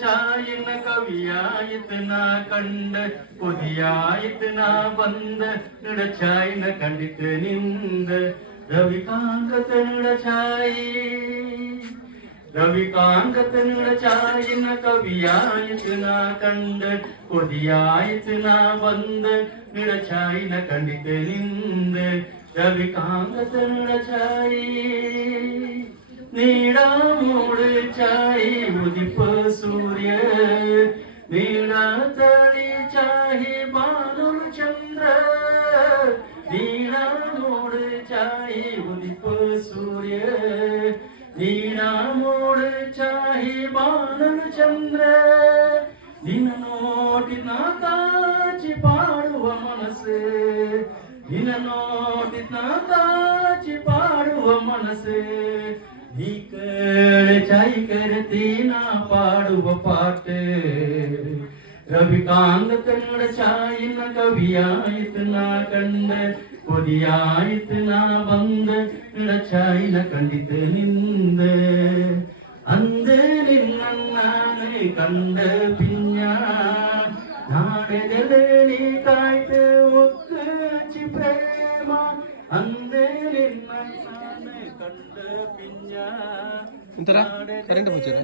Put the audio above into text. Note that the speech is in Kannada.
ಚಾಯಿನ ಕವಿಯಾಯಿತ ನಾ ಕಂಡ ಕೊದಿಯಾಯಿತ ನಾ ಬಂದ ನಡ ಚಾಯಿನ ಕಂಡಿತ ನಿಂದ ರವಿಕಾಂಗತ ನಡ ಚಾಯಿ ರವಿಕಾಂಗತ ನಡ ಚಾಯಿನ ಕವಿಯಾಯಿತ ನಾ ಕಂಡ ಕೊದಿಯಾಯಿತ ನಾ ಬಂದ ನಡ ಚಾಯಿನ ಕಂಡಿತ ನಿಂದ ರವಿಕಾಂಗತ ನಡ ಚಾಯಿ ನೀಡಾ ಮೂಡು ಚಾಯಿ ಉದಿಪ ಸೂರ್ಯ ನೀಡಾ ತಳಿ ಚಾಹಿ ಬಾನು ಚಂದ್ರ ನೀಡಾ ಮೂಡು ಚಾಯಿ ಉದಿಪ ಸೂರ್ಯ ನೀಡಾ ಮೂಡು ಚಾಹಿ ಬಾನು ಚಂದ್ರ ನಿನ್ನ ನೋಟಿನ ಕಾಚಿ ಪಾಡುವ ಮನಸ್ಸು ನಿನ್ನ ನೋಟಿನ ಕಾಚಿ ಪಾಡುವ ಮನಸ್ಸು ನೀ ಚಾಯಿ करती ना पाಡುವ पाट रविकांत नड ಚಾಯಿ ನ ಕವಿಯಾಯಿತ ನಾ ಕಂಡ ಕೊದಿಯಾಯಿತ ನಾ ಬಂದ ನಡ ಚಾಯಿ ನ ಕಂಡಿತ ನಿಂದ ಅಂದ ನಿನ್ನ ನಾನು ಕಂಡ ಪಿಂಜ ನಾಡೆದೆಳಿ ಕಾಯ್ತ ಒಕ್ಕಚಿ ಪ್ರೇಮ ಅಂದ ನಿನ್ನ ನಾನು ಕಂಡ ಪಿಂಜ ಎಂತರ ಕರೆಂಟ್ ಮುಚ್ಚಿರ